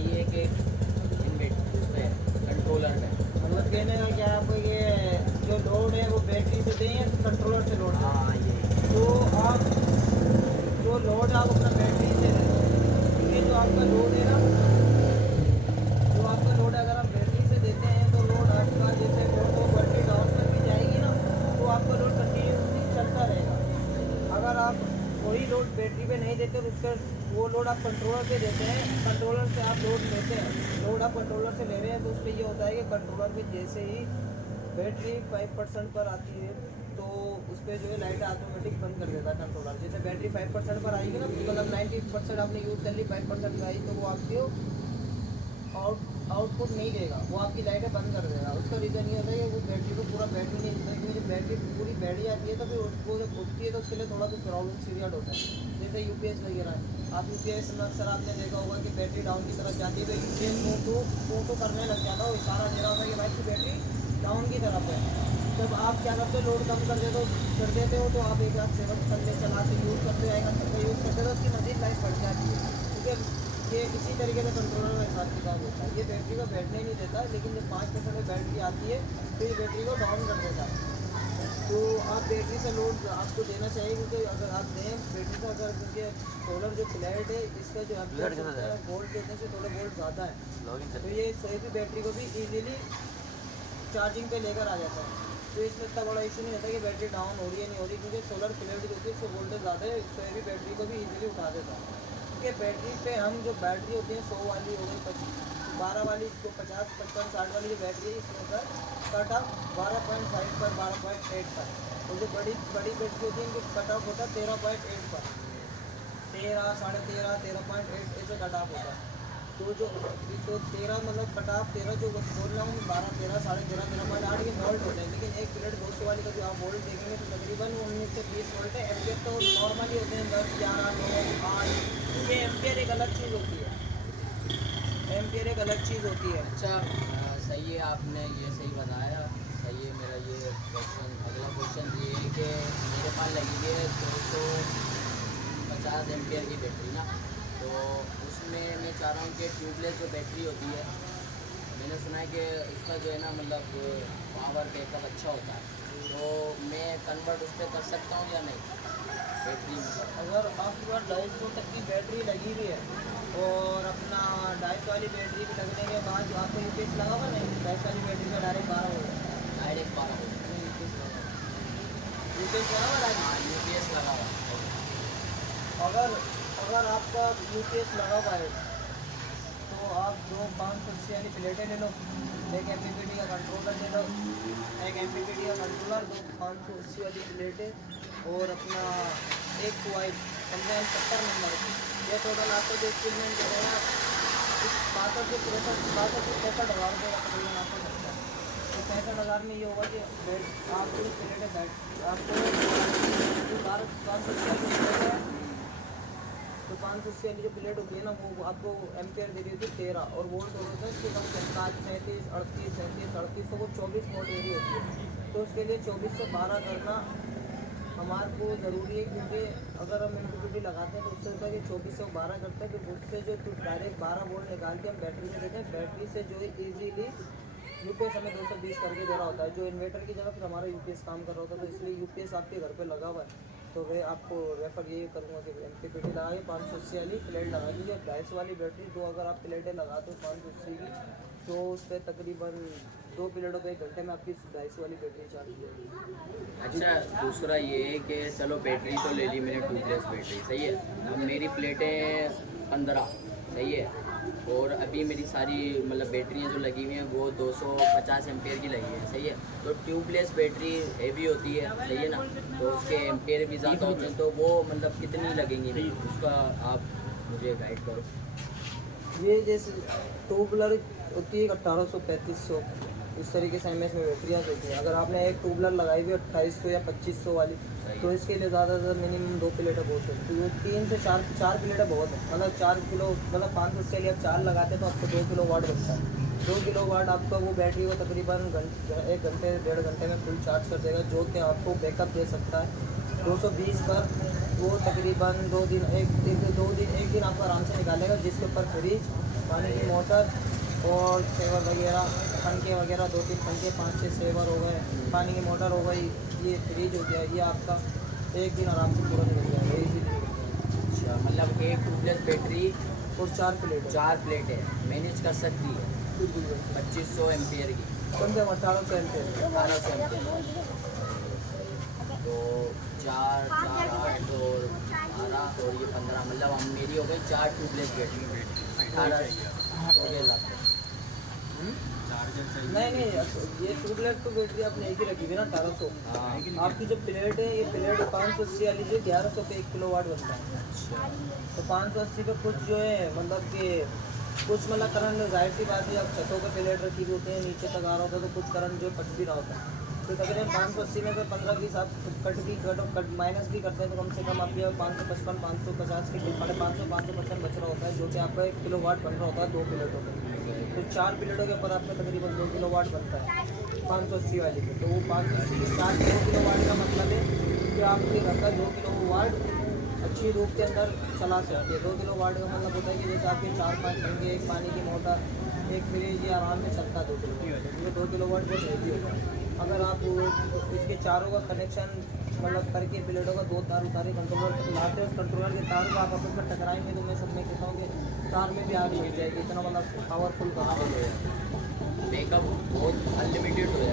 चाहिए कि इसमें कंट्रोलर में। मतलब कहने का क्या आपको ये जो लोड है वो बैटरी से दें या कंट्रोलर से लोड दें? हाँ ये तो आप जो लोड आप अपना बैटरी से दें, ये जो आपका लोड है ना, जो आपका लोड अगर आप बैटरी से देते हैं तो लोड आपका जैसे ऑटो बैटरी डाउन पर भी जाएगी ना, तो आपका लोड कंटिन्यूसली चलता रहेगा। अगर आप वही लोड बैटरी पे नहीं देते तो उसका वो लोड आप कंट्रोलर पे देते हैं, कंट्रोलर से आप लोड लेते हैं, लोड आप कंट्रोलर से ले रहे हैं, तो उस पर ये होता है कि कंट्रोलर पे जैसे ही बैटरी 5% पर आती है तो उस पर जो है लाइट ऑटोमेटिक बंद कर देता है कंट्रोलर। जैसे बैटरी 5% पर आएगी ना, मतलब 90% आपने यूज़ कर ली, 5% आई तो वो आपकी आउटपुट नहीं देगा, वो आपकी लाइटें बंद कर देगा। उसका रीज़न ये होता है कि वो बैटरी को पूरा बैटरी नहीं देता, क्योंकि जब बैटरी पूरी बैठ जाती है तो फिर उसको जब उठती है तो उसके लिए थोड़ा सा प्रॉब्लम क्रिएट होता है। जैसे यूपीएस वगैरह है, आप यूपीएस में अक्सर आपने देखा होगा कि बैटरी डाउन की तरफ जाती है तो यूपीएस टू करने लग जाता है, इशारा दे रहा होता है कि भाई की बैटरी डाउन की तरफ है। जब आप क्या करते हो, लोड कम कर देते हो तो आप एक लाख 7 करने चलाते यूज़ करते हो, 1 घंटे यूज़ करते हो तो उसकी मजीद लाइफ बढ़ जाती है, क्योंकि ये इसी तरीके से कंट्रोलर का हिसाब किताब होता है। ये बैटरी को बैठने नहीं देता, लेकिन जब 5% में बैटरी आती है तो ये बैटरी को डाउन कर देता है। तो आप बैटरी से लोड आपको देना चाहिए, क्योंकि अगर आप दें बैटरी का, अगर क्योंकि सोलर जो प्लेट है इसका जो वोल्ट देने से थोड़ा वोल्ट ज़्यादा है, तो ये सोए की बैटरी को भी ईजीली चार्जिंग पे लेकर आ जाता है। तो इसमें इतना बड़ा इशू नहीं होता कि बैटरी डाउन हो रही है नहीं हो रही, क्योंकि सोलर प्लेट जो होती है उसको वोल्टेज ज़्यादा है, सोए की बैटरी को भी ईजिली उठा देता है। क्योंकि बैटरी पे हम जो बैटरी होती है 100 वाली हो गई, 12 वाली, जो 50, 55, 60 वाली जो बैटरी है इसमें सर कट ऑफ 12.5 पर, 12.8 पर, और जो बड़ी बड़ी बैटरी होती है इनकी कट ऑफ होता है 13.8 पर, 13, 13.5, 13.8 ऐसे कट ऑफ होता है। तो जो तो 13 मतलब कट ऑफ 13 जो बोल रहा हूँ, 12, 13, 13.5, 13.8 ये वोल्ट होते हैं, लेकिन एक प्लेट 200 वाली का जो आप वोल्ट देखेंगे तो तकरीबन 19 से 20 वोल्ट है। एम्पियर तो नॉर्मली होते हैं 10, 11, 9, 8। ये एम्पियर एक अलग चीज़ होती है, एम्पियर एक अलग चीज़ होती है। अच्छा सही है, आपने ये सही बताया। सही है। मेरा ये क्वेश्चन, अगला क्वेश्चन ये है कि मेरे पास लगी हुई है 250 एम्पियर की बैटरी ना, तो उसमें मैं चाह रहा हूँ कि ट्यूबलेस जो बैटरी होती है, मैंने सुना है कि उसका जो है ना मतलब पावर बैकअप अच्छा होता है, तो मैं कन्वर्ट उस पर कर सकता हूँ या नहीं बैटरी मतलब? अगर आपके पास 250 तक की बैटरी लगी हुई है और अपना 250 वाली बैटरी भी लगने के बाद जो आपको यूपीएस लगा हुआ नहीं, 250 वाली बैटरी का डायरेक्ट 12 होगा, डायरेक्ट 12 वोल्ट? यूपीएस लगा हुआ हाँ डायरेक्ट। यूपीएस लगा हुआ अगर अगर आपका यूपीएस लगा हुआ है तो आप दो 580 वाली प्लेटें ले लो, एक एमपीपीटी का कंट्रोलर ले लो, एक एमपीपीटी का कंट्रोलर, दो 580 वाली प्लेटें और अपना एक कोई कम से कम 70 नंबर की। ये टोटल आपको जो इक्विपमेंट करेगा 62 से 63 हज़ार रुपये का तकरीबन आपको लगता है। तो 65,000 में ये होगा कि आपको जो प्लेटें बैठ आपको 580 वाली है, तो 580 वाली जो प्लेट होती है ना वो आपको एम्पेयर दे रही होती है 13, और वोल्ट होता है उसके कम 45, 37, 38, 37, 38, तो वो 24 वोल्ट एरी होती है। तो उसके लिए 24 से 12 करना हमारे को ज़रूरी है, क्योंकि अगर हम एमपीपीटी लगाते हैं तो उससे होता है कि 24 से 12 करते हैं, फिर उससे जो डायरेक्ट 12 वोल्ट निकाल के हम बैटरी में देते हैं, बैटरी से जो है ईजीली यूपीएस हमें 220 करके दे रहा होता है, जो इन्वर्टर की जगह फिर हमारा यूपीएस काम कर रहा होता है। तो इसलिए यूपीएस आपके घर पे लगा हुआ है, तो मैं आपको रेफ़र ये करूँगा कि एमपीपीटी लगा के 580 वाली प्लेट लगा दीजिए। 250 वाली बैटरी दो अगर आप प्लेटें लगाते हो 580 की, तो उस पर तकरीबन 2 प्लेटों पे 1 घंटे में आपकी 250 वाली बैटरी चार्ज हो जाएगी। अच्छा दूसरा ये है कि चलो बैटरी तो ले ली मैंने ट्यूबलेस बैटरी, सही है। अब मेरी प्लेटें 15, सही है, और अभी मेरी सारी मतलब बैटरियाँ जो लगी हुई हैं वो 250 एम्पेयर की लगी है, सही है। तो ट्यूबलेस बैटरी हैवी होती है, सही है ना, तो उसके एम्पेयर भी ज़्यादा होते हैं, तो वो मतलब कितनी लगेंगी उसका आप मुझे गाइड करो। ये जैसे टू व्हीलर होती है 1800-3500, इस तरीके से एमएच में बैटरियाँ होती हैं। अगर आपने एक टू व्हीलर लगाई हुई है 2800 या 2500 वाली, तो इसके लिए ज़्यादा से ज़्यादा मिनिमम 2 प्लेटें बहुत है। तो 3 से 4 प्लेटें बहुत है, मतलब 4 किलो, मतलब 500 के लिए आप 4 लगाते हैं तो आपको 2 किलो वाट बनता है। 2 किलो वाट आपका वो बैटरी को तकरीबन 1 घंटे 1.5 घंटे में फुल चार्ज कर देगा, जो कि आपको बैकअप दे सकता है 220 पर वो तकरीबन 2 दिन एक दिन आपको आराम से निकालेगा, जिसके ऊपर फ्रिज, पानी की मोटर और सेवर वगैरह, पंखे वगैरह, 2-3 पंखे, 5-6 सेवर हो गए, पानी की मोटर हो गई, ये फ्रिज हो गया, ये आपका एक दिन आराम से पूरा निकल जाएगा इजीली। अच्छा, मतलब एक ट्यूबलेस बैटरी और 4 प्लेट 4 प्लेट है, मैनेज कर सकती है 2500 एम्पियर की, कम से कम 1800 एम्पियर। 1800 एम्पियर। तो 4 4 8 और 12 और ये 15, मतलब हम मेरी हो गई 4 ट्यूबलेस बैटरी 18 हो गए लाख। नहीं, ये ट्यूबलेट तो बैटरी आपने एक ही रखी हुई ना 1800। हाँ। आपकी जो प्लेट है, ये प्लेट 580 वाली जो 1100 पे 1 किलोवाट बनता है। तो 580 पे कुछ जो है मतलब कि कुछ मतलब करंट, जाहिर सी बात है, अब छतों पे प्लेट रखी हुई होते हैं, नीचे तक आ रहा होता है, तो कुछ करंट जो कट भी रहा होता है। तो तकरीबन 580 में से 15-20 आप कट माइनस भी करते हैं, तो कम से कम आपके 555 550 के 550 बच रहा होता है, जो कि आपका 1 किलोवाट बन रहा होता है 2 प्लेटों पे। तो 4 प्लेटों के ऊपर आपका तकरीबन 2 किलोवाट बनता है 580 वाली पे। तो वो 580 के 4 2 किलोवाट का मतलब है कि आपके घर का 2 किलोवाट अच्छी धूप के अंदर चला सकते हैं। 2 किलोवाट का मतलब होता है कि जैसे आपके 4-5 पंखे, एक पानी की मोटर, एक फ्रिज, ये आराम से चलता है 2 किलोवाट। ये 2 किलोवाट बहुत हेवी होता है। अगर आप इसके चारों का कनेक्शन मतलब करके प्लेटों का 2 तार उतारे, कंट्रोलर तक लाते हैं, उस कंट्रोलर के तार को आप आपस में टकराएंगे तो मैं सब में कहता हूँ कि तार में भी आग लग जाएगी, इतना मतलब पावरफुल कंट्रोल है। बैकअप बहुत अनलिमिटेड हो जाए।